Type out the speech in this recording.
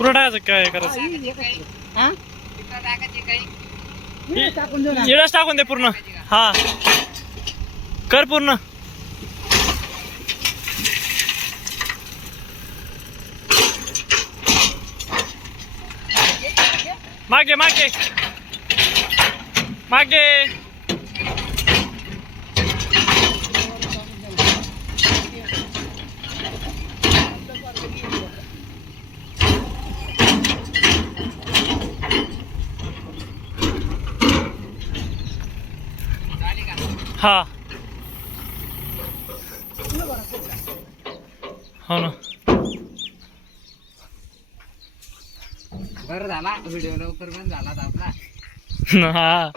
पुढं टाकायचं काय करायचं? येडच टाकून दे पूर्ण. हा. कर पूर्ण. मागे मागे. मागे. हा. हो ना. बरं झाला व्हिडिओ लवकर पण झाला आपला. हा.